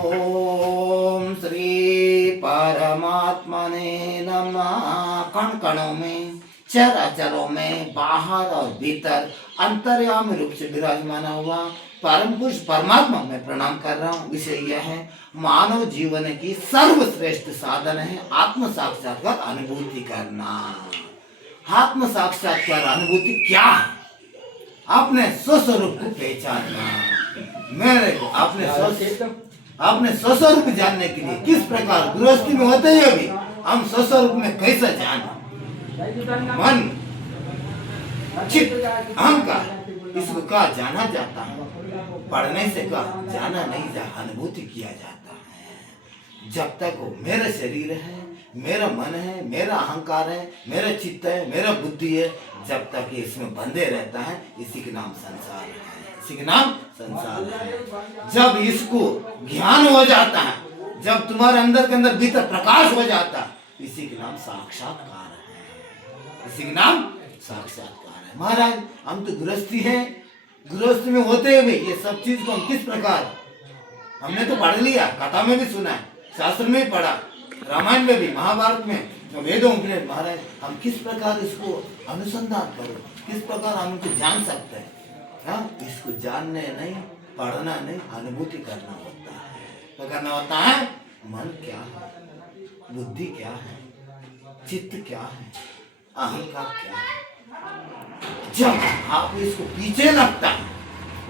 ओम श्री परमात्मने नमः। कण कणों में, चराचरों में, बाहर और भीतर अंतर्यामी रूप से विराजमान हुआ परम पुरुष परमात्मा में प्रणाम कर रहा हूँ। विषय यह है, मानव जीवन की सर्वश्रेष्ठ साधन है आत्म साक्षात्कार अनुभूति करना। आत्म साक्षात्कार अनुभूति क्या है? अपने स्वस्वरूप को पहचानना। मेरे को अपने स्वस्वरूप जानने के लिए किस प्रकार गृहस्थी में होते हुए भी हम स्वस्वरूप में कैसे जाने? मन, चित्त, अहंकार, इसको कहा जाना जाता है। पढ़ने से कहा जाना नहीं जा, अनुभूति किया जाता है। जब तक वो मेरा शरीर है, मेरा मन है, मेरा अहंकार है, मेरा चित्त है, मेरा बुद्धि है, जब तक ये इसमें बंधे रहता है, इसी के नाम संसार है। इसी के नाम संसार है। जब इसको ज्ञान हो जाता है, जब तुम्हारे अंदर के अंदर भीतर प्रकाश हो जाता है, इसी के नाम साक्षात्कार है। इसी के नाम साक्षात्कार है। महाराज, हम तो गृहस्थी हैं, गृहस्थी में होते हुए ये सब चीज को हम किस प्रकार, हमने तो पढ़ लिया, कथा में भी सुना है, शास्त्र में भी पढ़ा, रामायण में भी, महाभारत में, वेदों में। महाराज, हम किस प्रकार इसको अनुसंधान करो, किस प्रकार हम इनको जान सकते हैं? हाँ, इसको जानने नहीं, पढ़ना नहीं, अनुभूति करना होता है। तो करना होता है, मन क्या है, बुद्धि क्या है, चित्त क्या है, अहंकार क्या है। जब आप इसको पीछे लगता है,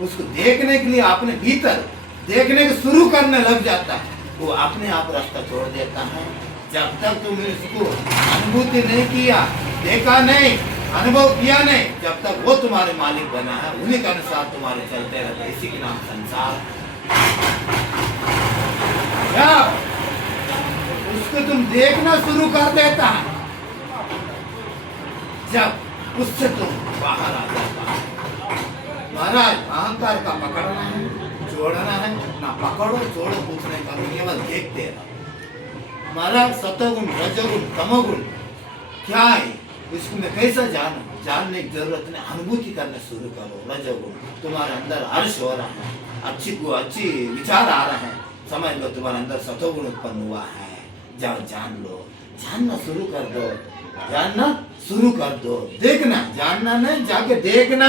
उसको देखने के लिए अपने भीतर देखने को शुरू करने लग जाता है, वो अपने आप रास्ता छोड़ देता है। जब तक तुम इसको अनुभूति नहीं किया, देखा नहीं, अनुभव किया नहीं, जब तक वो तुम्हारे मालिक बना है, उन्हीं के अनुसार तुम्हारे चलते रहते। इसी के नाम संसार है। उसको तुम देखना शुरू कर देता है, जब उससे तुम बाहर आ जाता है। महाराज, अहंकार का पकड़ना है, छोड़ना है ना। पकड़ो छोड़ो कुछ नहीं करो, केवल देखते रहो। महाराज, सतोगुण, रजोगुण, तमोगुण क्या है, इसको मैं कैसा जानूं? जानने की जरूरत नहीं, अनुभूति करना शुरू करो। रजोगुण, तुम्हारे अंदर हर्ष हो रहा है, अच्छी विचार आ रहा है, समझ लो तुम्हारे अंदर सतोगुण उत्पन्न हुआ है। जाओ जान लो, जानना शुरू कर दो, जानना शुरू कर दो। देखना, जानना नहीं, जाके देखना।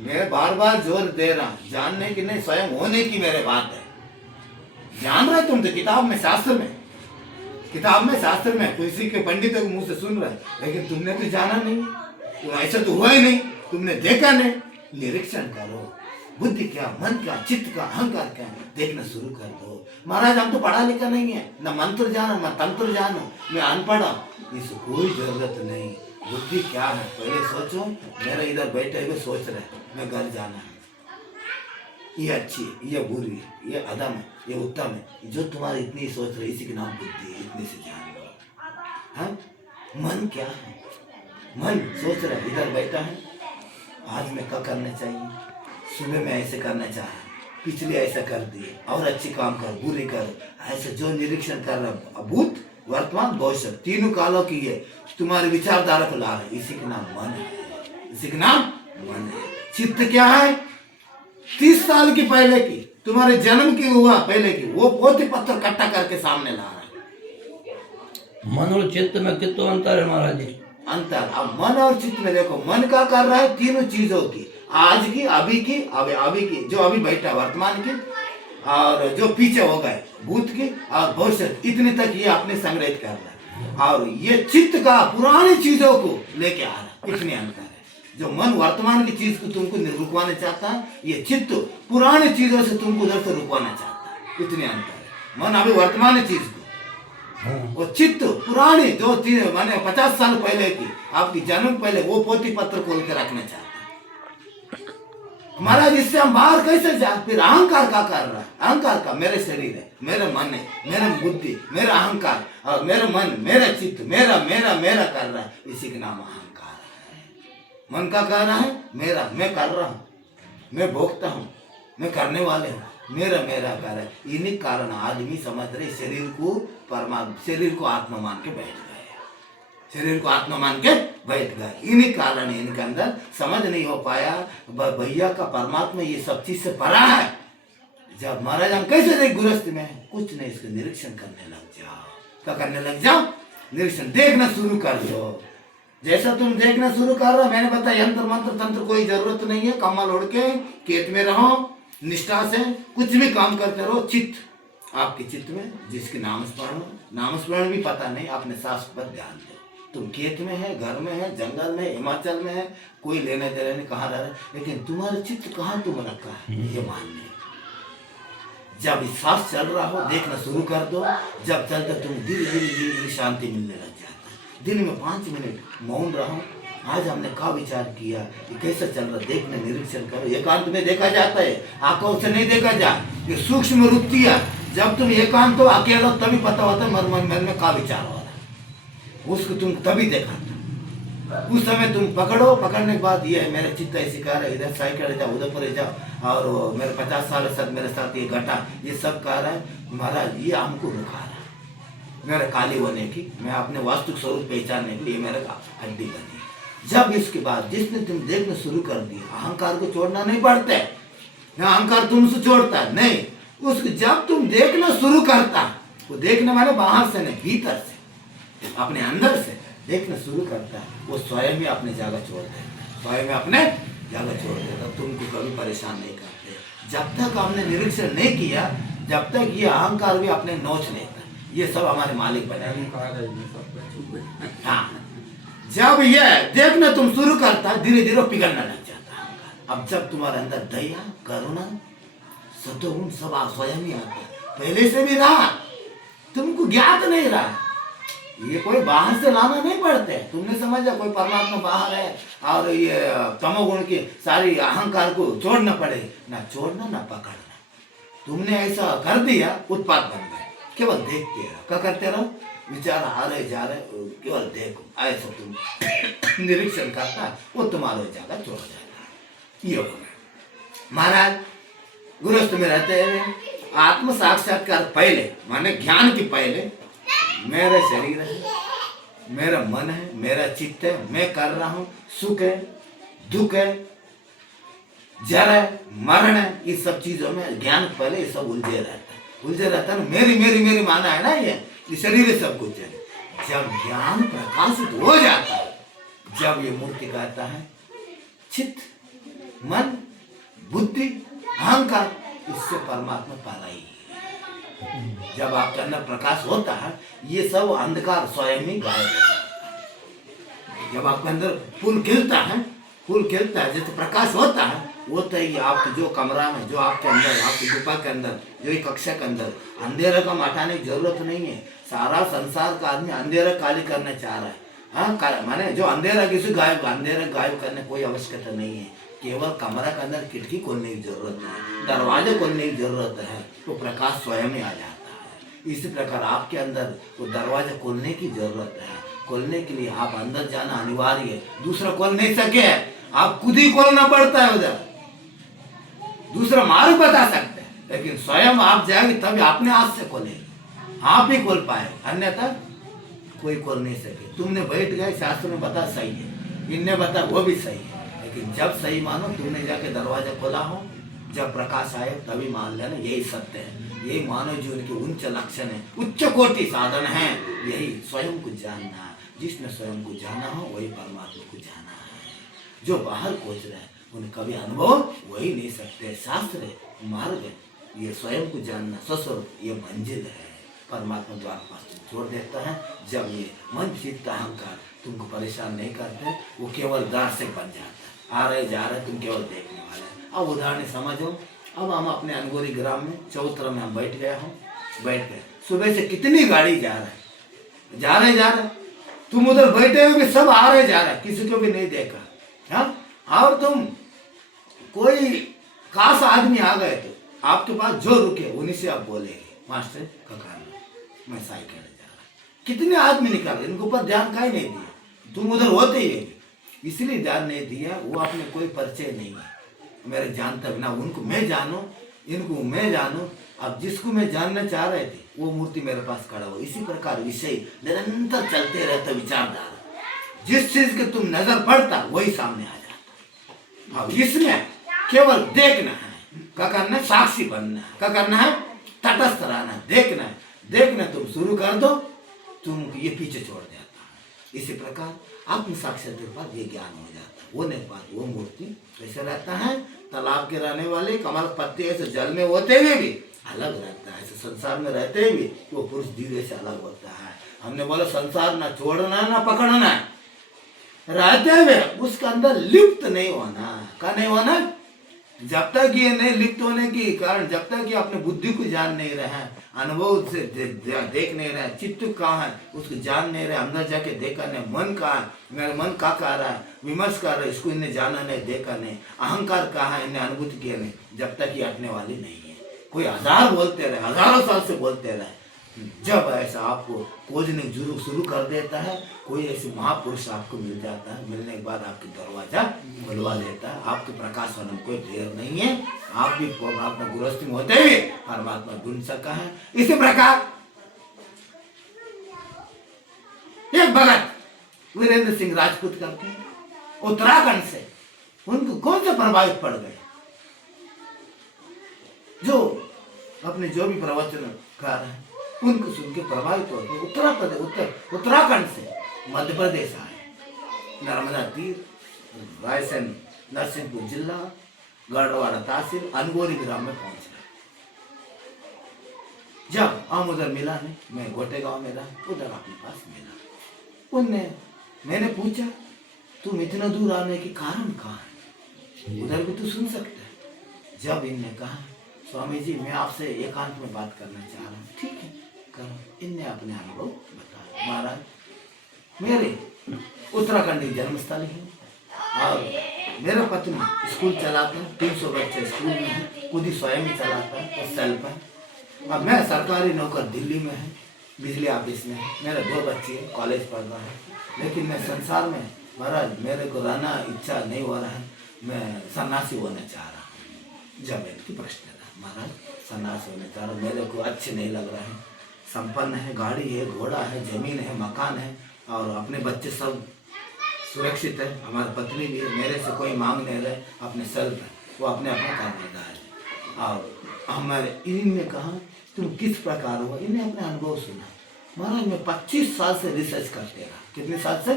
मैं बार बार जोर दे रहा, जानने की नहीं, स्वयं होने की मेरे बात है। जान रहे तुम तो किताब में, शास्त्र में, किताब में, शास्त्र में, किसी के पंडितों के मुंह से सुन रहे, लेकिन तुमने तो जाना नहीं, तुम ऐसा तो हुआ ही नहीं, तुमने देखा नहीं। निरीक्षण करो, बुद्धि क्या, मन क्या, चित्त का, अहंकार क्या, देखना शुरू कर दो। महाराज, हम तो पढ़ा लिखा नहीं है, न मंत्र जानो, न तंत्र जानो, मैं अनपढ़, इसको कोई जरूरत नहीं। बुद्धि क्या है, पहले सोचो। मेरा इधर बैठे हुए सोच रहे, मैं घर जाना है, ये अच्छी है, ये बुरी है, ये अधम है, ये उत्तम है, जो तुम्हारी इतनी सोच रहे, इसी के नाम बुद्धि है। इतने से जान लो। हाँ, मन क्या है, मन सोच रहा है, इधर बैठा है, आज मैं क्या करना चाहिए, सुबह में ऐसे करना चाहे, पिछले ऐसा कर दिए, और अच्छी काम कर, बुरी कर, ऐसे जो निरीक्षण कर रहा, भूत, वर्तमान, भविष्य, तीनों कालों की ये तुम्हारी विचारधारा को ला रहे, इसी के नाम मन है। इसी के नाम मन है। चित्त क्या है? 30 साल की पहले की, तुम्हारे जन्म की हुआ पहले की, वो पोथी पत्थर इकट्ठा करके सामने ला रहा है। मन और चित्त में कितना अंतर है महाराज जी? अंतर, अब मन और चित्त में देखो, मन का कर रहा है तीनों चीजों की, आज की, अभी की, अभी की, जो अभी बैठा, वर्तमान की, और जो पीछे हो गए, भूत की और भविष्य, इतने तक ये अपने संग्रहित कर रहा है। और ये चित्त का पुरानी चीजों को लेके आ रहा है। इतने अंतर है। जो मन वर्तमान की चीज को तुमको रुकवाना चाहता है, ये चित्त पुरानी चीजों से तुमको उधर से रुकवाना चाहता है। इतने अंतर है। मन अभी वर्तमान चीज को, वो चित्त पुरानी जो चीज माने 50 साल पहले की, आपकी जन्म पहले, वो पोथी पत्र खोल के रखना चाहता है। महाराज, इससे हम बाहर कैसे जा? फिर अहंकार का कर रहा है। अहंकार का, मेरे शरीर है, मेरा मन है, मेरा बुद्धि, मेरा अहंकार, और मेरा मन, मेरा चित्त, मेरा मेरा मेरा कर रहा है, इसी के नाम अहंकार है। मन का कह रहा है मेरा, मैं कर रहा हूँ, मैं भोगता हूँ, मैं करने वाले हूँ, मेरा मेरा कर रहा है। इन्हीं कारण आदमी समझ रहे शरीर को परमात्मा, शरीर को आत्मा मान के बैठ गए, शरीर को आत्मा मान के बैठ गए। इन्हीं कारण इनके अंदर समझ नहीं हो पाया, भैया का परमात्मा ये सब चीज से परा है, जब महाराज हम कैसे देख गृहस्थ में है? कुछ नहीं, इसका निरीक्षण करने लग जाओ। क्या करने लग जाओ? निरीक्षण, देखना शुरू कर दो। जैसा तुम देखना शुरू कर रहे हो, मैंने बताया यंत्र मंत्र तंत्र कोई जरूरत नहीं है। कमल ओढ़ के खेत में रहो, निष्ठा से कुछ भी काम करते रहो। चित्त आपके चित्त में जिसके नाम स्मरण भी पता नहीं, अपने शास्त्र पर ध्यान दो। तुम खेत में है, घर में है, जंगल में, हिमाचल में है, कोई लेने देने नहीं, कहाँ रह रहे, लेकिन तुम्हारा चित्त कहाँ तुम रखा है ये मानने। जब श्वास चल रहा हो देखना शुरू कर दो। जब चलते तुम धीरे धीरे धीरे धीरे शांति मिलने लग जाता है। दिन में 5 मिनट मौन रहो। आज हमने क्या विचार किया, ये कैसा चल रहा, देखने निरीक्षण करो। एकांत में देखा जाता है, आंखों से नहीं देखा जा। ये सूक्ष्म वृत्तियां, जब तुम एकांत हो अकेला तभी पता होता है मन में क्या विचार हो रहा है, उसको तुम तभी देखा। उस समय तुम पकड़ो, पकड़ने के बाद ये मेरा चित्त ऐसे कह रहा है, इधर साइकिल जाओ, उधर पर जाओ, और मेरे 50 साल साथ मेरे साथ ये घटा, ये सब कह रहा है महाराज ये हमको रुका रहा है मेरे काली होने की, मैं अपने वास्तविक स्वरूप पहचानने के लिए मेरे हड्डी बनी। जब इसके बाद जिसने तुम देखना शुरू कर दिया, अहंकार को छोड़ना नहीं पड़ता है, अहंकार तुमसे छोड़ता है नहीं, उसको जब तुम देखना शुरू करता, वो देखने वाले बाहर से नहीं भीतर से अपने अंदर से देखना शुरू करता है, वो स्वयं ही अपने जगह छोड़ देता है, स्वयं ही अपने जगह छोड़ देता। तुमको कभी परेशान नहीं करते। जब तक हमने निरीक्षण नहीं किया, जब तक ये अहंकार भी अपने नोच लेता, ये सब हमारे मालिक बने। हाँ, जब ये देखना तुम शुरू करता, धीरे धीरे पिघलने लग जाता अहंकार। अब जब तुम्हारे अंदर दया, करुणा, सतोगुण सब स्वयं ही आता है, पहले से भी रहा, तुमको ज्ञात नहीं रहा। ये कोई बाहर से लाना नहीं पड़ते। तुमने समझा कोई परमात्मा बाहर है और ये तमोगुण की सारी अहंकार को छोड़ना पड़े, ना छोड़ना ना पकड़ना। तुमने ऐसा कर दिया, उत्पाद बन गए। केवल देखते रहो, क्या करते रहो, विचार आ रहे जा रहे, केवल देखो, ऐसा तुम निरीक्षण करता, वो तुम्हारे जगह छोड़ जाएगा। ये हो गया। महाराज गृहस्थ में रहते हैं, आत्म साक्षात्कार पहले माने ज्ञान की पहले मेरा शरीर है, मेरा मन है, मेरा चित्त है, मैं कर रहा हूँ, सुख है, दुख है, जड़ है, मरण है, इस सब चीजों में ज्ञान पहले ये सब उलझे रहता है ना। मेरी मेरी मेरी माना है ना, ये शरीर है सब कुछ है। जब ज्ञान प्रकाशित हो जाता है, जब ये मूर्ति कहता है चित्त, मन, बुद्धि, अहंकार, इससे परमात्मा पाला ही। जब आपके अंदर प्रकाश होता है, ये सब अंधकार स्वयं ही गायब हो जाता है। जब आपके अंदर फूल खिलता है, जैसे प्रकाश होता है, वो तो ही आपके जो कमरा में, जो आपके अंदर, आपकी गुफा के अंदर, जो एक कक्षा के अंदर अंधेरे को हटाने की जरूरत नहीं है। सारा संसार का आदमी अंधेरा काली करना चाह रहा है। हाँ, माने जो अंधेरा किसी अंधेरा गायब करने कोई आवश्यकता नहीं है। केवल कमरा के अंदर खिड़की खोलने की जरूरत है, दरवाजे खोलने की जरूरत है, तो प्रकाश स्वयं ही आ जाता है। इसी प्रकार आपके अंदर वो दरवाजा खोलने की जरूरत है। खोलने के लिए आप अंदर जाना अनिवार्य है, दूसरा खोल नहीं सके, आप खुद ही खोलना पड़ता है। उधर दूसरा मार्ग बता सकते हैं, लेकिन स्वयं आप जाएंगे तभी अपने हाथ से खोले, आप ही खोल पाए, अन्यथा कोई खोल नहीं सके। तुमने बैठ गए, शास्त्र में बता सही है, इनने बता वो भी सही है, लेकिन जब सही मानो, तुमने जाके दरवाजा खोला हो, जब प्रकाश आए तभी मान लेना यही सत्य है, यही मानव जीवन के उच्च लक्षण है, उच्च कोटि साधन है। यही स्वयं को जानना, जिसने स्वयं को जाना हो वही परमात्मा को जाना है। जो बाहर खोज रहे हैं उन्हें कभी अनुभव वही नहीं सकते। शास्त्र है, मार्ग है, ये स्वयं को जानना स्वस्वरूप, ये मंजिल है। परमात्मा द्वार पास छोड़ देता है। जब ये मन चित्त अहंकार तुमको परेशान नहीं करते, वो केवल दर्शक बन जाता है। आ रहे जा रहे, तुम केवल देखने वाले। अब उदाहरण समझो, अब हम अपने अनगोरी ग्राम में चौतरा में हम बैठ गए। सुबह से कितनी गाड़ी जा रहे, तुम उधर बैठे हुए सब आ रहे जा रहे, किसी को भी नहीं देखा। हाँ, और तुम कोई खास आदमी आ गए तो आपके पास जो रुके उन्हीं से आप बोलेंगे, मास्टर ककार मैं साइकिल जा रहा। कितने आदमी निकाले, इनको पर ध्यान का ही नहीं दिया। तुम उधर होते ही इसलिए ध्यान नहीं दिया, वो अपने कोई परिचय नहीं है। मेरे जानता बिना उनको मैं जानूं, इनको मैं जानूं। अब जिसको मैं जानना चाह रहे थे वो मूर्ति मेरे पास खड़ा हो। इसी प्रकार विषय निरंतर चलते रहता, विचारधारा जिस चीज के तुम नजर पड़ता वही सामने आ जाता। अब इसमें केवल देखना है, क्या करना है? साक्षी बनना है। क्या करना है? तटस्थ रहना है, देखना है। देखना तुम शुरू कर दो, तुम ये पीछे छोड़ देता है। इसी प्रकार आत्म साक्षात के बाद ये ज्ञान हो जाता है। होने के बाद वो मूर्ति कैसे रहता है? तालाब के रहने वाले कमल पत्ते ऐसे जल में होते हुए भी अलग रहता है, ऐसे संसार में रहते हुए भी वो पुरुष धीरे से अलग होता है। हमने बोला संसार ना छोड़ना ना पकड़ना, रहते हुए उसके अंदर लिप्त नहीं होना। क्या नहीं होना? जब तक ये नहीं लिप्त होने के कारण, जब तक ये अपने बुद्धि को जान नहीं रहे, अनुभव से देख नहीं रहे, चित्त कहाँ है उसको जान नहीं रहे, अंदर जाके देखा नहीं, मन कहाँ है, मेरा मन क्या कर रहा है, विमर्श कर रहा है, इसको इन्हें जाना नहीं, देखा नहीं, अहंकार कहाँ है, इन्हें अनुभूति किया नहीं, जब तक ये हटने वाली नहीं है। कोई हजार बोलते रहे, हजारों साल से बोलते रहे, जब ऐसा आपको खोजने शुरू कर देता है, कोई ऐसे महापुरुष आपको मिल जाता है, मिलने के बाद आपके दरवाजा खुलवा देता है। आपके प्रकाश होने में कोई देर नहीं है, आप भी अपना गृहस्थी में होते हुए परमात्मा ढूंढ सका है। इसी प्रकार एक भगत वीरेंद्र सिंह राजपूत करके उत्तराखंड से, उनको कौन से प्रभावित पड़ गए, जो अपने जो भी प्रवचन कर रहे हैं उनको सुन के प्रभावित होते उत्तराखंड से मध्य प्रदेश आए, नर्मदा तीर, रायसेन, नरसिंहपुर जिला, गढ़वाड़ा तहसील, अनगोरी ग्राम में पहुंच गए। जब हम उधर मिला नहीं, मैं गोटे गांव में रहा, उधर अपने पास मिला। उनने मैंने पूछा तुम इतना दूर आने के कारण कहाँ है, उधर भी तो सुन सकते है। जब इनने कहा स्वामी जी मैं आपसे एकांत में बात करना चाह रहा हूँ, ठीक है करो। इनने अपने अनुभव बताया। महाराज मेरे उत्तराखंड जन्म स्थल है और मेरा पत्नी स्कूल चलाते हैं, 300 बच्चे स्कूल में हैं, खुद ही स्वयं ही चलाता है उस सेल पर। अब मैं सरकारी नौकर दिल्ली में है, बिजली ऑफिस में है, मेरे 2 बच्चे कॉलेज पढ़ रहा है। लेकिन मैं संसार में महाराज मेरे को रहना इच्छा नहीं हो रहा है, मैं सन्यासी होना चाह रहा हूँ। जब इनकी प्रश्न था महाराज सन्यासी होने चाह रहा, मेरे को अच्छे नहीं लग रहा है, संपन्न है, गाड़ी है, घोड़ा है, जमीन है, मकान है और अपने बच्चे सब सुरक्षित है, हमारी पत्नी भी है, मेरे से कोई मांग नहीं रहे, अपने सर पर वो अपने अपना कर्मदार है। और हमारे इन्हें कहा तुम किस प्रकार हो, इन्हें अपने अनुभव सुना। महाराज मैं 25 साल से रिसर्च करते रहा। कितने साल से?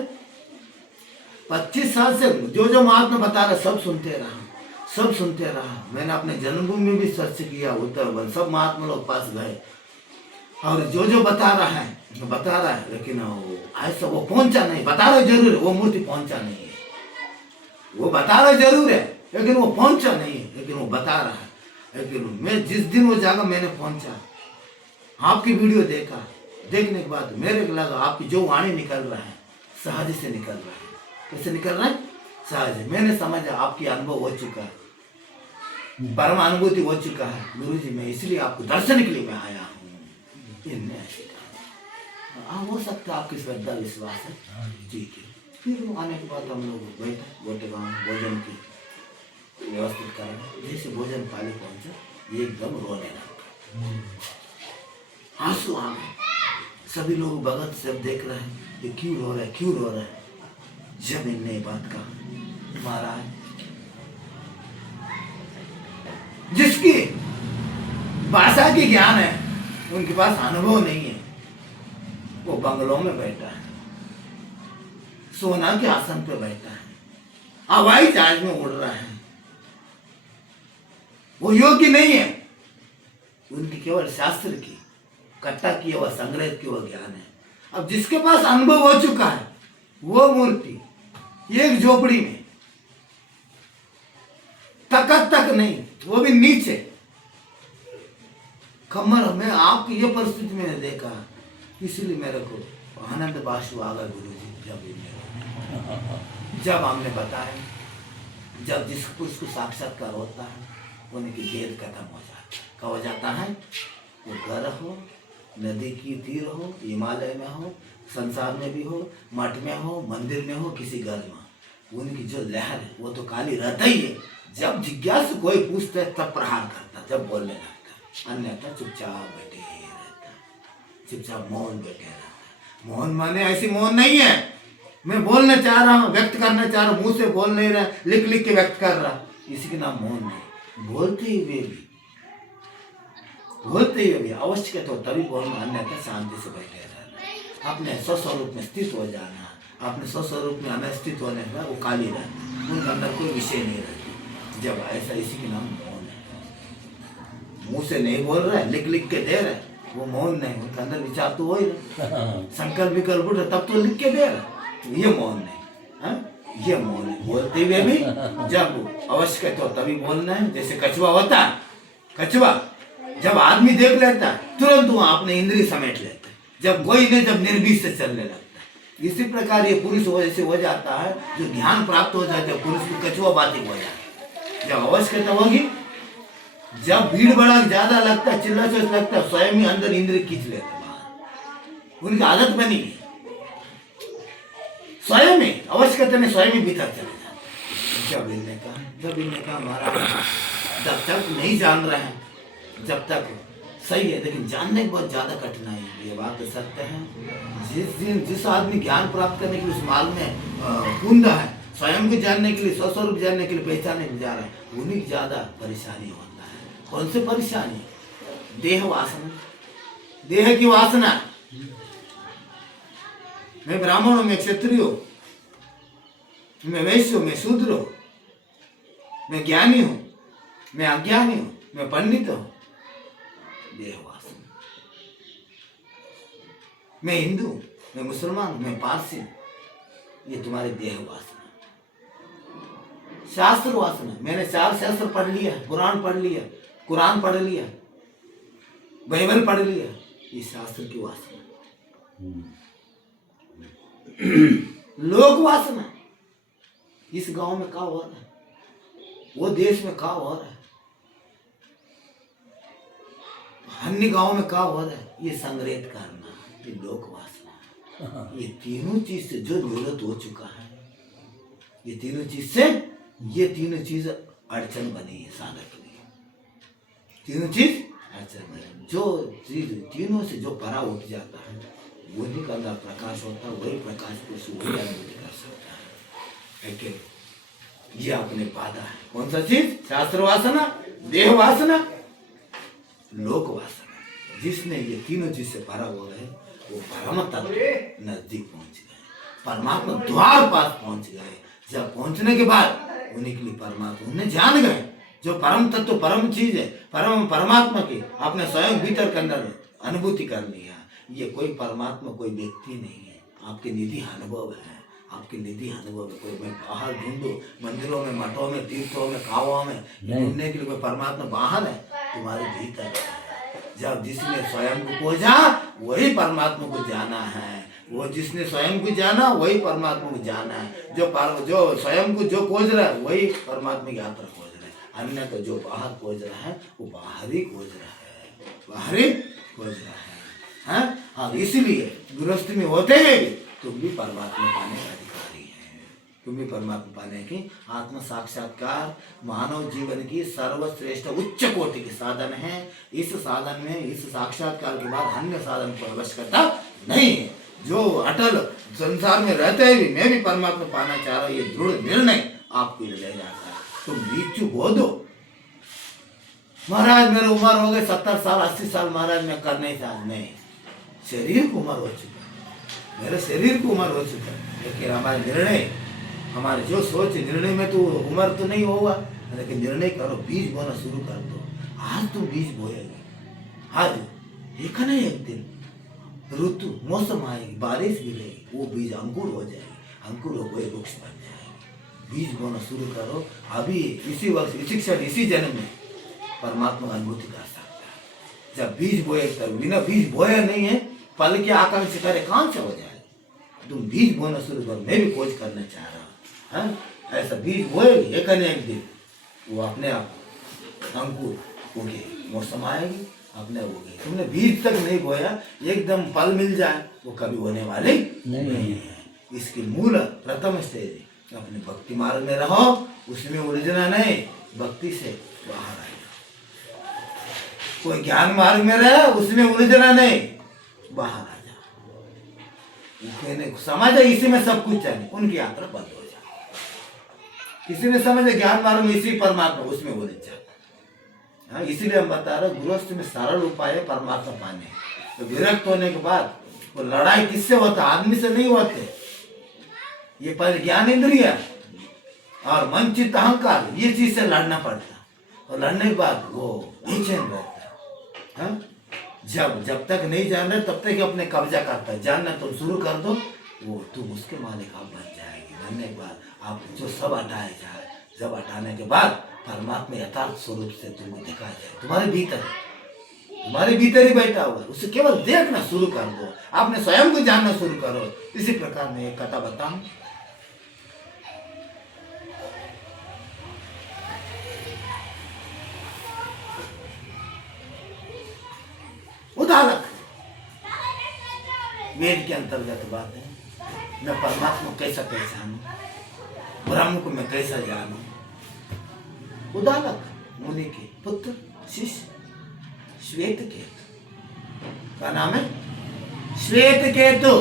25 साल से जो महात्मा बता रहे सब सुनते रहा, सब सुनते रहा। मैंने अपने जन्मभूमि में भी सर्च किया, उत्तर वन सब महात्मा लोग पास गए और जो बता रहा है लेकिन ऐसा वो पहुंचा नहीं। बता रहे जरूर है, वो मूर्ति पहुंचा नहीं है। वो बता रहे जरूर है लेकिन वो पहुंचा नहीं है, लेकिन वो बता रहा है। लेकिन मैं जिस दिन वो जगह मैंने पहुंचा, आपकी वीडियो देखा, देखने के बाद मेरे को लगा आपकी जो वाणी निकल रहा है सहज से निकल रहा है। कैसे निकल रहा है? सहज। मैंने समझा आपकी अनुभव हो चुका है, परम अनुभूति हो चुका है। गुरु जी मैं इसलिए आपको दर्शन के लिए मैं आया हूँ। हो सकता है आपकी श्रद्धा विश्वास है, ठीक है। फिर आने के बाद हम लोग बैठे, गोटे गाँव भोजन की व्यवस्थित करें। जैसे भोजन पाली पहुंचा, ये एकदम रोने लगा, आंसू आ गए। सभी लोग भगत सब देख रहे हैं ये क्यों रो रहा है, क्यों रो रहा है। जब इनने बात कहा महाराज जिसकी भाषा की ज्ञान है उनके पास अनुभव नहीं है, वो बंगलों में बैठा है, सोना के आसन पे बैठा है, हवाई जहाज में उड़ रहा है, वो योग्य नहीं है। उनकी केवल शास्त्र की कट्टा किया हुआ संग्रह किया हुआ ज्ञान है। अब जिसके पास अनुभव हो चुका है वो मूर्ति एक झोपड़ी में तकत तक नहीं, वो भी नीचे कमर में। आपकी ये परिस्थिति मैंने देखा, इसीलिए मेरे को आनंद बाशु आ गया गुरु जी। जब हमने बताया, जब जिस पुरुष को साक्षात्कार होता है उनकी देर खत्म हो जाता है। क्या हो जाता है? वो घर हो, नदी की तीर हो, हिमालय में हो, संसार में भी हो, मठ में हो, मंदिर में हो, किसी घर में, उनकी जो लहर है वो तो काली रहता ही है। जब जिज्ञासु कोई पूछता है तब प्रहार करता, जब बोलने लगता, अन्यथा चुपचाप बैठे रहता, चुपचाप मौन बैठे रहता। मौन माने ऐसी मौन नहीं है मैं बोलना चाह रहा हूँ, व्यक्त करना चाह रहा हूँ, मुंह से बोल नहीं रहा, लिख लिख के व्यक्त कर रहा, इसी के नाम मौन नहीं। बोलते हुए भी अवश्य तो तभी बोलना, अन्यथा शांति से बैठे रहना, अपने स्वस्वरूप में स्थित हो जाना। अपने स्वस्वरूप में हमें स्थित होने का वो काली रहती, उनके अंदर कोई विषय नहीं रहती। जब ऐसा, इसी के नाम मौन है। मुंह से नहीं बोल रहा है, लिख लिख के दे रहा है, वो मौन नहीं, उनके अंदर विचार तो हो ही रहा, संकल्प विकल्प उठ रहा, तब तो लिख के दे रहा, तो ये मौन नहीं। हाँ, ये मौन है। बोलते हुए भी जब अवश्य तो तभी बोलना है। जैसे कछुआ होता है, कछुआ जब आदमी देख लेता है तुरंत वहां अपने इंद्रिय समेट लेता है, जब कोई नहीं, जब निर्भीक से चलने लगता है। इसी प्रकार ये पुरुष वैसे हो जाता है, जो ज्ञान प्राप्त हो जाता है, पुरुष की कछुआ बाती हो जाता है। जब आवश्यकता होगी, जब भीड़ भड़ाक ज्यादा लगता है, चिल्ला चोच लगता है, स्वयं ही अंदर इंद्रिय खींच लेता है बाहर, उनकी आदत बनी है। स्वयं में आवश्यकता में स्वयं ही भीतर चले जाते। जब इनने कहा हमारा जब तक नहीं जान रहे हैं, जब तक सही है, लेकिन जानने की बहुत ज्यादा कठिनाई है। ये बात तो सत्य है। जिस आदमी ज्ञान प्राप्त करने के लिए उस मार्ग में कुंदा है, स्वयं को जानने के लिए, स्वस्वरूप जानने के लिए पहचानने के जा रहा है, उन्हीं की ज्यादा परेशानी होता है। कौन सी परेशानी? देह वासना, देह की वासना। मैं ब्राह्मण हूं, मैं क्षत्रिय हूं, मैं वैश्य हूं, मैं शूद्र हूं, मैं ज्ञानी हूं, मैं अज्ञानी हूं, मैं पंडित हूं, देह वासना। मैं हिंदू, मैं मुसलमान, मैं पारसी, ये तुम्हारी देह वासना। शास्त्र वासना, मैंने 4 शास्त्र पढ़ लिया, पुराण पढ़ लिया, कुरान पढ़ लिया, बाइबल पढ़ लिया, ये शास्त्र की वासना। लोक वासना, इस गांव में क्या हो रहा है, वो देश में क्या हो रहा है, अन्य गांव में क्या हो रहा है, ये संग्रहित करना, ये लोक वासना। ये तीनों चीज से जो निवृत्त हो चुका है, ये तीनों चीज से, ये तीनों चीज अड़चन बनी है साधक के लिए। तीनों चीज अड़चन बनी, जो चीज तीनों से जो परा उठ जाता है, वही का अंदर प्रकाश होता है, वही प्रकाश को सूर्य अनुभूति कर सकता है। लेकिन ये अपने बाधा है। कौन सा चीज? शास्त्र वासना, देह वासना, लोक वासना। जिसने ये तीनों चीज से परा हो गए, वो परम तत्व नजदीक पहुंच गए, परमात्मा द्वार पास पहुंच गए। जब पहुंचने के बाद उन्हीं के लिए परमात्मा उन्हें जान गए, जो परम तत्व, परम चीज है, परमात्मा की अपने स्वयं भीतर के अंदर अनुभूति कर लिया। ये कोई परमात्मा कोई व्यक्ति नहीं है, आपके निधि अनुभव है, आपके निधि अनुभव है। कोई मैं बाहर ढूंढो, मंदिरों में, मठों में, तीर्थों में, कावों में ढूंढने के लिए कोई परमात्मा बाहर है, तुम्हारे भीतर है। जब जिसने स्वयं को खोजा वही परमात्मा को जाना है, वो जिसने स्वयं को जाना वही परमात्मा को जाना है। जो स्वयं को जो खोज रहा है वही परमात्मा की यात्रा खोज रहा है। अन्य तो जो बाहर खोज रहा है वो बाहर ही खोज रहा है, बाहर ही खोज रहा है। हाँ, इसीलिए गृहस्थ में होते हुए भी तुम भी परमात्मा पाने का अधिकारी है। तुम भी परमात्मा पाने की आत्म साक्षात्कार मानव जीवन की सर्वश्रेष्ठ उच्च कोटि के साधन है। इस साधन में, इस साक्षात्कार के बाद अन्य साधन को आवश्यकता नहीं है। जो अटल संसार में रहते हुए भी मैं भी परमात्मा पाना चाह रहा हूँ, ये दृढ़ निर्णय आपको ले जाता है। तुम मृत्यु बो दो, महाराज मेरी उम्र हो गई 70 साल 80 साल, महाराज मैं कर नहीं चाहता। नहीं, शरीर को उम्र हो चुका है, मेरे शरीर को उम्र हो चुका है, लेकिन हमारे निर्णय, हमारे जो सोच निर्णय में तो उम्र तो नहीं होगा, लेकिन निर्णय करो, बीज बोना शुरू कर दो। आज तुम बीज बोएगी, आज एक न एक दिन ऋतु मौसम आएगी, बारिश गिरेगी, वो बीज अंकुर हो जाएगी, अंकुर हो गए वृक्ष बन जाएगी। बीज बोना शुरू करो अभी, इसी वक्त, इसी क्षण, इसी जन्म में परमात्मा अनुभूति कर सकता है। जब बीज बोए, तब बिना बीज बोया नहीं है, पल के आकांक्षा करे कहां से हो जाए। तुम बीज बोना शुरू करो, मैं भी खोज करना चाह रहा हूँ। ऐसा बीज बोएगी, एक न एक दिन वो अपने आप अंकुर उगे, मौसम आएगी, अपने उगे। तुमने बीज तक नहीं बोया, एकदम फल मिल जाए, वो कभी होने वाले नहीं है। इसकी मूल प्रथम स्टेज अपने भक्ति मार्ग में रहो, उसमें उलझना नहीं, भक्ति से बाहर आए। कोई ज्ञान मार्ग में रहे, उसमें उलझना नहीं, बाहर आ जाओ। समझ इसी में सब कुछ चाहिए, उनकी यात्रा बंद हो जाए। किसी ने समझे ज्ञान मार्ग में इसी परमात्मा, उसमें उलझ जाए। हाँ, इसीलिए हम बता रहे गृहस्थ में सरल उपाय है परमात्मा पाने। तो विरक्त होने के बाद वो लड़ाई किससे होता, आदमी से नहीं होते। ये पर ज्ञान इंद्रिय और मन चित्त अहंकार ये चीज से लड़ना पड़ता, और लड़ने के बाद वो बेचैन रहता है। जब तक नहीं जान रहे तब तक अपने कब्जा करता है, जानना तुम शुरू कर दो, वो तुम उसके मालिक आप बन जाएगी। बनने के बाद आप जो सब हटाए जाए, जब हटाने के बाद परमात्मा यथार्थ स्वरूप से तुमको दिखाया जाए, तुम्हारे भीतर ही बैठा हुआ है, उसे केवल देखना शुरू कर दो, आपने स्वयं को जानना शुरू करो। इसी प्रकार मैं एक कथा बताऊं। उदाहरण वेद के अंतर्गत बात है, मैं परमात्मा कैसा पहचानूं, ब्रह्म को मैं कैसा जानूं। उदालक मुनि के पुत्र शिष्य श्वेत केतु, क्या नाम है, श्वेत केतु।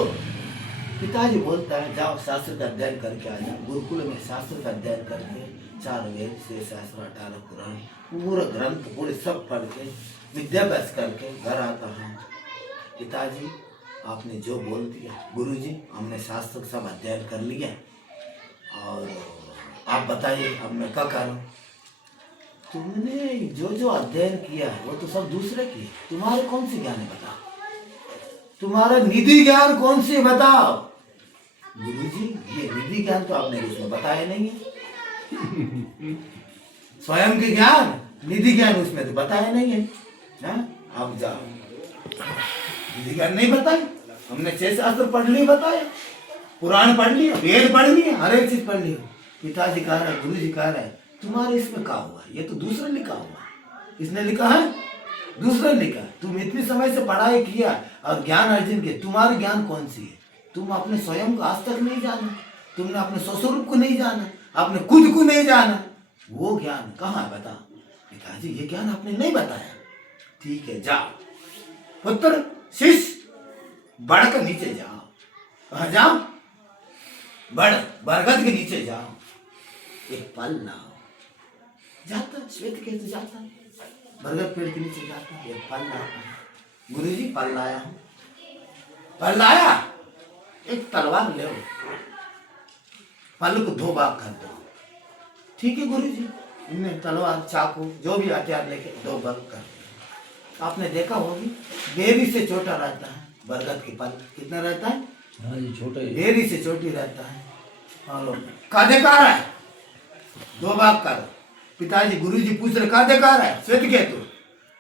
पिताजी बोलता है जाओ शास्त्र का अध्ययन करके आ जाओ। गुरुकुल में शास्त्र का अध्ययन करके 4 वेद 6 शास्त्र 18 पुराण पूरा ग्रंथ पूरे सब पढ़ के विद्याभ्यास करके घर आता हूँ। पिताजी आपने जो बोल दिया, गुरुजी हमने शास्त्र सब अध्ययन कर लिया, और आप बताइए अब मैं क्या करूँ। तुमने जो अध्ययन किया है वो तो सब दूसरे की, तुम्हारे कौन सी ज्ञान है बताओ, तुम्हारा निधि ज्ञान कौन सी बताओ। गुरुजी ये निधि ज्ञान तो आपने उसमें बताया नहीं है। स्वयं के ज्ञान निधि ज्ञान उसमें तो बताया नहीं है। आप जाओ, निधि ज्ञान नहीं बताए, हमने 6 शास्त्र पढ़ लिए, बताया, पुराण पढ़ लिया, वेद पढ़ लिया, हर एक चीज पढ़ लिया। पिताजी कह रहे, गुरु जी कह रहे तुम्हारे इसमें क्या हुआ, ये तो दूसरा लिखा हुआ, इसने लिखा है दूसरा लिखा। तुम इतनी समय से पढ़ाई किया और ज्ञान अर्जन किया, तुम्हारे ज्ञान कौन सी है। तुम अपने स्वयं को आज तक नहीं जाना, तुमने अपने स्वस्वरूप को नहीं जाना, अपने खुद को नहीं जाना, वो ज्ञान कहाँ है बता। पिताजी ये ज्ञान आपने नहीं बताया। ठीक है जाओ पुत्र शिष्य बढ़कर नीचे जाओ। कहाँ जाओ, बरगद के नीचे जाओ, एक पल लाओ। जाता श्वेत केतु जाता बरगद पेड़ के नीचे जाता, एक पल लाता। गुरुजी पल लाया हूँ, पल लाया, एक तलवार ले, पल को 2 भाग कर दो। ठीक है गुरुजी, इनने तलवार चाकू जो भी हथियार लेके 2 भाग कर दो। आपने देखा होगी बेरी से छोटा रहता है बरगद के पल, कितना रहता है, हाँ जी छोटा ही, बेरी से छोटी रहता है। और का देखा रहा है, 2 भाग करो। पिताजी गुरुजी पूछ रहे का देखा रहा है, श्वेत केतु।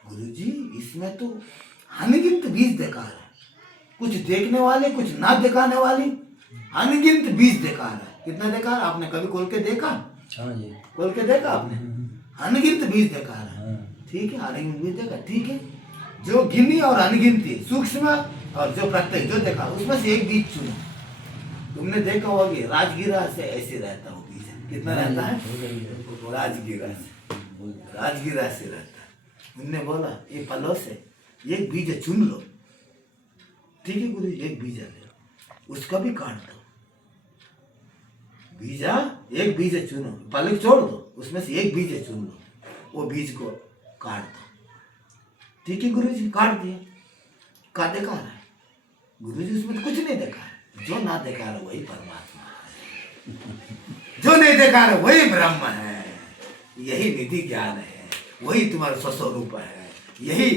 गुरुजी इसमें तो अनगिनत बीज देखा रहा है, कुछ देखने वाले कुछ ना दिखाने वाले, अनगिनत बीज देखा रहा है। कितना देखा रहा है, आपने कभी खोल के देखा, हाँ जी खोल के देखा आपने, अनगिनत बीज देखा रहा है। हाँ। ठीक है अनगिनत बीज देखा, ठीक है, जो गिनी और अनगिनती सूक्ष्म और जो प्रत्यक्ष जो देखा उसमें से एक बीज चुनो। तुमने देखा होगा राजगिरा से ऐसे रहता हो बीज, कितना रहता है, राजगिरा से रहता है। उनने बोला ये पलों से एक बीज चुन लो। ठीक है गुरु एक बीज ले लो, उसका भी काट दो, बीजा एक बीज चुनो, पलक छोड़ दो, उसमें से एक बीज चुन लो, वो बीज को काट दो। ठीक है गुरु जी काट दिया। का देखा रहा है गुरु जी, उसमें कुछ नहीं देखा है, जो ना देखा रहा वही परमात्मा है, जो नहीं देखा रहा वही ब्रह्म है। यही निधि ज्ञान है, वही तुम्हारा स्वस्वरूप है, यही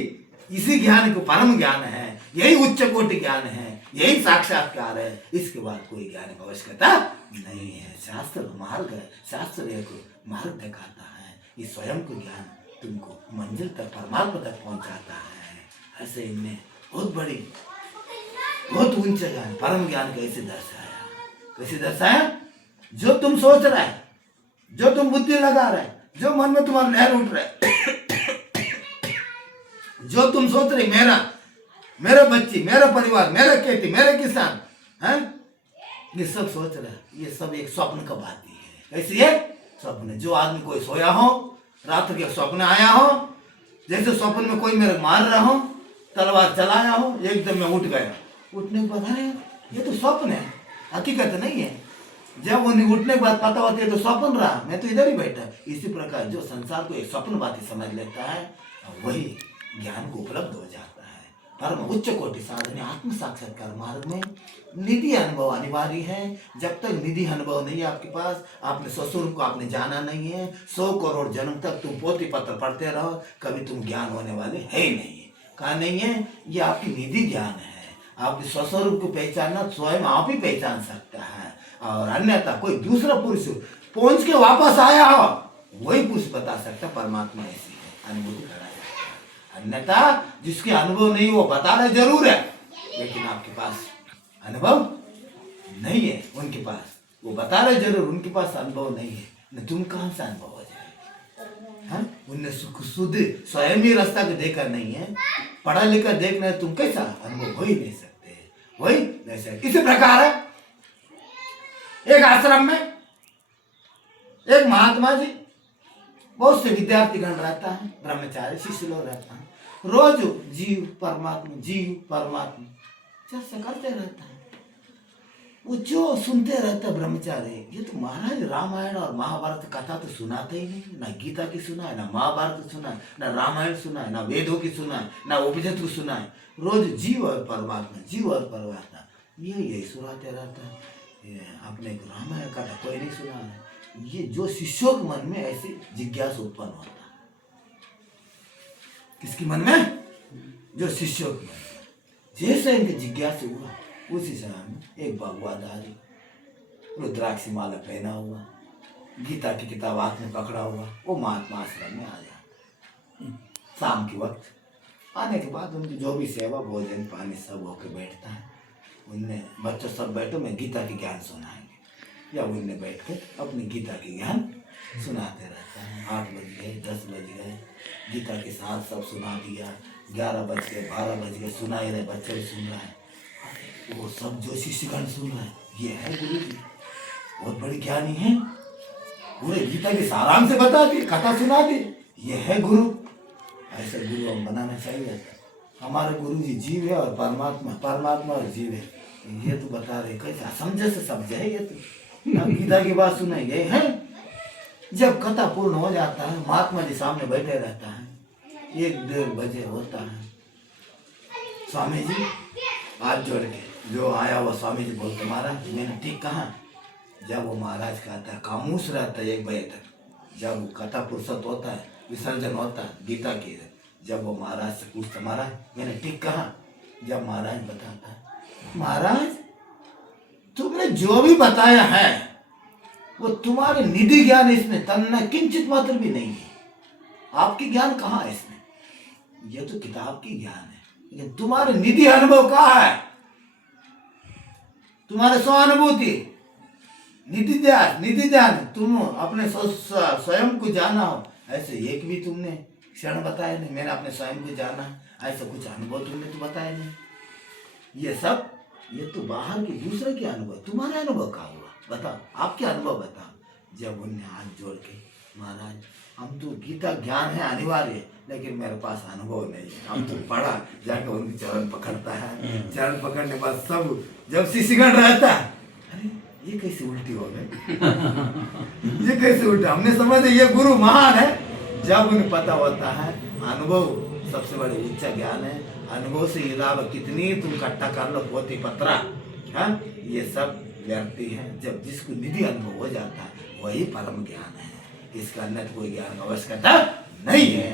इसी ज्ञान को परम ज्ञान है, यही उच्च कोटि ज्ञान है, यही साक्षात्कार है। इसके बाद कोई ज्ञान की आवश्यकता नहीं है। शास्त्र मार्ग है, शास्त्र एक मार्ग दिखाता है, ये स्वयं को ज्ञान तुमको मंजिल तक परमात्मा तक पहुंचाता है। ऐसे इनने बहुत बड़ी बहुत ऊंचा ज्ञान परम ज्ञान कैसे दर्शाया, कैसे दर्शाया, जो तुम सोच रहा है, जो तुम बुद्धि लगा रहे, जो मन में तुम्हारा लहर उठ रहा है, जो तुम सोच रहे मेरा बच्ची, मेरा परिवार, मेरा खेती, मेरे किसान हैं, ये सब सोच रहा है, ये सब एक स्वप्न का बात ही है। कैसी है स्वप्न, जो आदमी कोई सोया हो, रात के स्वप्न आया हो, जैसे स्वप्न में कोई मेरे मार रहा हो, तलवार चलाया हो, एकदम में उठ गया, उठने के बाद अरे ये तो स्वप्न है, हकीकत नहीं है, जब उन्हें उठने के बाद पता होती है तो स्वप्न रहा, मैं तो इधर ही बैठा। इसी प्रकार जो संसार को एक स्वप्न बातें समझ लेता है वही ज्ञान को उपलब्ध हो जाता है। परम उच्च कोटि साधन आत्म साक्षात्कार मार्ग में निधि अनुभव अनिवार्य है। जब तक निधि अनुभव नहीं है आपके पास, आपने स्वस्वरूप को आपने जाना नहीं है, 100 करोड़ जन्म तक तुम पोथी पत्र पढ़ते रहो, कभी तुम ज्ञान होने वाले है ही नहीं है। कहा नहीं है, ये आपकी निधि ज्ञान है। आपके स्वस्वरूप को पहचानना स्वयं आप ही पहचान सकता है, और अन्यथा कोई दूसरा पुरुष पहुंच के वापस आया हो वही पुरुष बता सकता परमात्मा ऐसी है, अनुभूति करा सकता है। अन्यथा जिसके अनुभव नहीं वो बता रहे जरूर है, लेकिन आपके पास अनुभव नहीं है, उनके पास वो बता रहे जरूर, उनके पास अनुभव नहीं है, न तुम कहां से अनुभव हो जाएगा। हाँ, उनने शुद्ध स्वयं ही रास्ता को देखा नहीं है, पढ़ा लिखा देखना है, तुम कैसा अनुभव हो ही नहीं सकते। वही वैसे इसी प्रकार है, एक आश्रम में एक महात्मा जी, बहुत से विद्यार्थीगण रहता है, ब्रह्मचारी शिष्य लोग रहता है, रोज जीव परमात्मा चर्चा करते रहता है। वो जो सुनते रहता ब्रह्मचारी, ये तो महाराज रामायण और महाभारत कथा तो सुनाते ही नहीं, ना गीता की सुना है, ना महाभारत सुना है, ना रामायण सुना है, ना वेदों की सुना है, ना उपनिषद सुना है। रोज जीव और परमात्मा यही सुनाते रहता है। ये अपने रामायण कथा कोई नहीं सुना है। ये जो शिष्यों के मन में ऐसी जिज्ञासा उत्पन्न होता है, किसके मन में? जो शिष्यों के मन में जैसे इनकी जिज्ञासा हुआ, उसी समय में एक भगवाधारी रुद्राक्षी माला पहना हुआ, गीता की किताब हाथ में पकड़ा हुआ, वो महात्मा आश्रम में आ जाता। शाम के वक्त आने के बाद उनकी जो भी सेवा भोजन पानी सब होकर बैठता है। उनने बच्चों सब बैठो, मैं गीता की ज्ञान सुनाएंगे, या उनने बैठ कर अपनी गीता की ज्ञान सुनाते रहता है। 8 बज गए, 10 बज गए, गीता के साथ सब सुना दिया। 11 बज गए, 12 बज गए, सुना ही रहे, बच्चे भी सुन रहे हैं। वो सब जो शिष्यगण सुन रहे हैं, ये है गुरु जी, बहुत बड़ी ज्ञानी है, पूरे गीता के सारांश से बता दी, कथा सुना दी, ये है गुरु। ऐसे गुरु हम बनाना चाहिए। हमारे गुरु जी जीव है और परमात्मा और जीव है, ये तो बता रहे, कैसे समझे से समझे है। ये तो गीता की बात सुनाई है। जब कथा पूर्ण हो जाता है, महात्मा जी सामने बैठे रहता है, 1-1:30 बजे होता है। स्वामी जी हाथ जोड़ के जो आया वो स्वामी जी बोलते, महाराज मैंने ठीक कहा। जब वो महाराज कहता है, खामोश रहता है 1 बजे तक, जब कथा फुर्सत होता है, विसर्जन होता है गीता की, जब वो महाराज से पूछता, महाराज मैंने ठीक कहा। जब महाराज बताता है, महाराज तुमने जो भी बताया है वो तुम्हारे निधि ज्ञान, इसमें तन्ना किंचित मात्र भी नहीं है। आपकी ज्ञान कहाँ है इसमें? ये तो किताब की ज्ञान है, लेकिन तुम्हारे निधि अनुभव कहाँ है? तुम्हारे स्वानुभूति निधि ध्यान तुम अपने स्वयं को जाना हो, ऐसे एक भी तुमने क्षण बताया नहीं। मैंने अपने स्वयं को जाना, ऐसा कुछ अनुभव तुमने तो बताया नहीं। ये सब ये तो बाहर के दूसरे के अनुभव, तुम्हारा अनुभव कहाँ हुआ? बताओ, आपके अनुभव बताओ। जब उनने हाथ जोड़ के, महाराज हम तो गीता ज्ञान है अनिवार्य, लेकिन मेरे पास अनुभव नहीं है। हम तो पढ़ा, जाकर उनके चरण पकड़ता है, चरण पकड़ने के बाद सब जब शिष्यगण रहता है, अरे ये कैसे उल्टी हो गए ये कैसे उल्टा, हमने समझा ये गुरु महान है। जब उन्हें पता होता है अनुभव सबसे बड़ी उच्च ज्ञान है, अनुभव से अलावा कितनी तुम इकट्ठा कर लो पोथी पत्रा, हाँ ये सब व्यक्ति है। जब जिसको निधि अनुभव हो जाता है वही परम ज्ञान है, इसका अन्य कोई ज्ञान आवश्यकता नहीं है,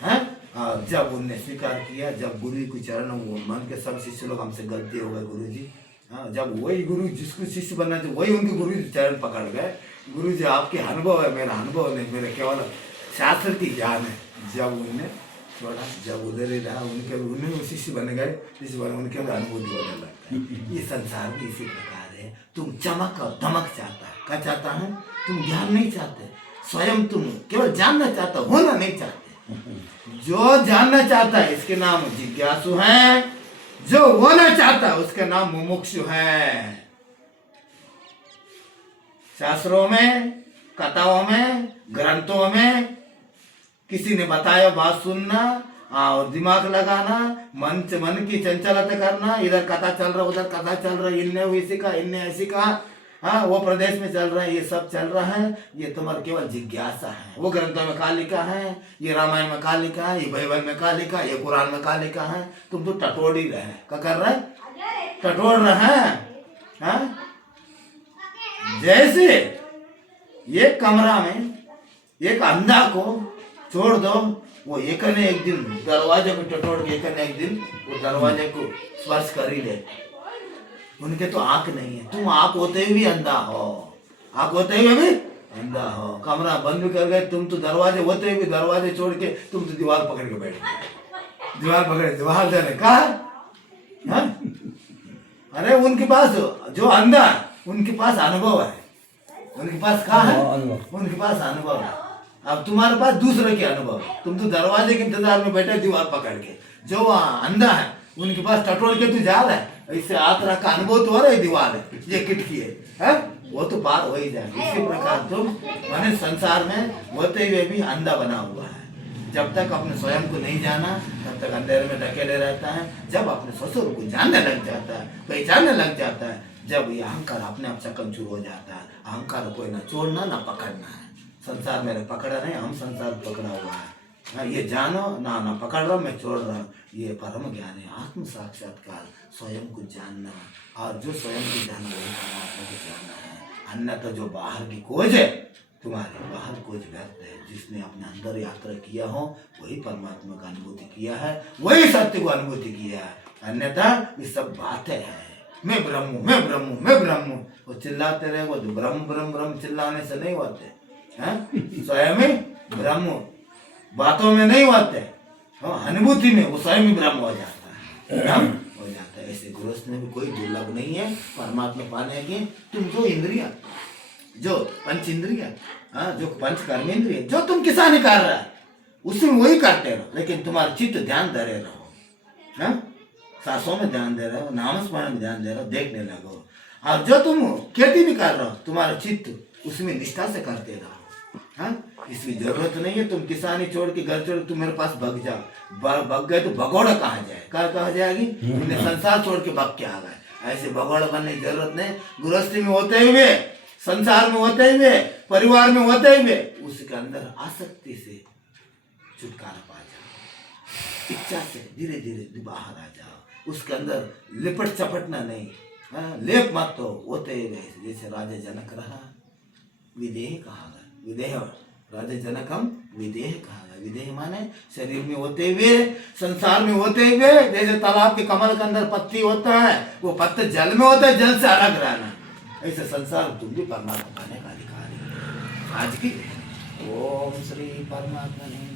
हाँ? और जब उनने स्वीकार किया, जब गुरु के चरण वो मन के सब शिष्य लोग हमसे गलती हो गए गुरु जी, हाँ जब वही गुरु जिसको शिष्य बनना चाहिए वही उनके गुरु जी चरण पकड़ गए, गुरु जी आपके अनुभव है, मेरा अनुभव नहीं, मेरा केवल शास्त्र की ज्ञान है। जब उन्हें छोड़ा, जब उधर ही रहा, उन्हें शिष्य बन गए, शिष्य बने, उनके अंदर अनुभूति होने लगता है। ये संसार भी इसी प्रकार है। तुम चमक और दमक चाहता है, क्या चाहता है? तुम ज्ञान नहीं चाहते, स्वयं तुम केवल जानना चाहता, होना नहीं चाहते। जो जानना चाहता है इसके नाम जिज्ञासु है, जो होना चाहता है उसका नाम मुमुक्षु है। शास्त्रों में, कथाओं में, ग्रंथों में किसी ने बताया बात सुनना और दिमाग लगाना, मन की चंचलता करना, इधर कथा चल रहा उधर कथा चल रहा, इनने ऐसी कहा इनने ऐसी कहा, हाँ वो प्रदेश में चल रहा है, ये सब चल रहा है, ये तुम्हारा केवल जिज्ञासा है। वो ग्रंथों में क्या लिखा है, ये रामायण में क्या लिखा है, ये बाइबल में क्या लिखा है, ये कुरान में क्या लिखा है, तुम तो टटोड़ ही रहे हैं। क्या कर रहे हैं? टटोड़ रहे हैं। हाँ? जैसे ये कमरा में एक अंधा को छोड़ दो, वो एक न एक दिन दरवाजे को टटोड़ के एक न एक दिन वो दरवाजे को स्पर्श कर ही ले। उनके तो आंख नहीं है, तुम आंख होते हुए भी अंधा हो, आंख होते हुए भी अंधा हो। कमरा बंद कर गए, तुम तो दरवाजे होते हुए दरवाजे छोड़ के तुम तो दीवार पकड़ के बैठ गए। दीवार पकड़े, दीवार देने कहा, अरे उनके पास जो अंधा है उनके पास अनुभव है, उनके पास क्या है, उनके पास अनुभव है। अब तुम्हारे पास दूसरे के अनुभव है, तुम तो दरवाजे के इंतजार में बैठे दीवार पकड़ के। जो अंधा है उनके पास टटोल के तू जा रहा है, इससे आत्रा का अनुभव तो हो रहा है, दीवार है, ये खिड़की है, वो तो पार हो ही जाएगा। इसी प्रकार तुम माने संसार में होते हुए भी अंधा बना हुआ है। जब तक अपने स्वयं को नहीं जाना तब तक अंधेरे में ढकेले रहता है। जब अपने ससुर को जानने लग जाता है, पहचानने लग जाता है, जब ये अहंकार अपने आप चकमचूर हो जाता है। अहंकार को न छोड़ना न पकड़ना है। संसार मेरे पकड़ा नहीं, हम संसार पकड़ा हुआ है। ये जानो ना पकड़ रहा मैं छोड़ रहा हूँ, ये परम ज्ञान है, आत्म साक्षात्कार, स्वयं को जानना। और जो स्वयं को जानना वही परमात्मा को जानना है। अन्यथा जो बाहर की खोज है, तुम्हारे बाहर खोज व्यर्थ है। जिसने अपने अंदर यात्रा किया हो वही परमात्मा का अनुभूति किया है, वही सत्य को अनुभूति किया है। अन्यथा ये सब बातें हैं, मैं ब्रह्म हूँ, मैं ब्रह्म हूँ, मैं ब्रह्म हूँ, वो चिल्लाते रहे, वो ब्रह्म ब्रह्म ब्रह्म चिल्लाने से नहीं होते हैं। स्वयं ही ब्रह्म बातों में नहीं होते, अनुभूति में वो स्वयं ही ब्रह्म हो जाता है, हो जाता है। ऐसे गृहस्थ में भी कोई दुर्लभ नहीं है परमात्मा पाने की। तुम जो इंद्रिया, जो पंच इंद्रिया, जो पंच कर्मेंद्रिय, जो तुम किसानी कर रहा है उसमें वही करते रहो, लेकिन तुम्हारा चित्त ध्यान धरे रहो, सांसों में ध्यान दे रहे हो, नाम स्मरण में ध्यान दे रहे हो, देखने लगो। और जो तुम खेती भी कर रहे हो, तुम्हारा चित्त उसमें निष्ठा से करते रहो। इसकी जरूरत नहीं है तुम किसानी छोड़ के घर छोड़ तुम मेरे पास भग जाओ। भग गए तो भगोड़ा कहाँ जाए, कहाँ जाएगी? तुमने संसार छोड़ के भग के आ गए। ऐसे भगोड़ा बनने की जरूरत नहीं। गृहस्थी में होते हुए, संसार में होते हुए, परिवार में होते हुए उसके अंदर आसक्ति से छुटकारा पा जाओ। इच्छा से धीरे धीरे बाहर आ जाओ। उसके अंदर लिपट चपटना नहीं, लेप मत तो होते हुए। जैसे राजा जनक रहा, विदेह कहा गया, विदेह राजा जनकम विदेह कहा गया। विदेह माने शरीर में होते हुए, संसार में होते हुए। जैसे तालाब के कमल के अंदर पत्ती होता है, वो पत्ते जल में होता है, जल से अलग रहना। ऐसे संसार तुम भी परमात्मा पाने का अधिकारी। आज की ओम श्री परमात्मा।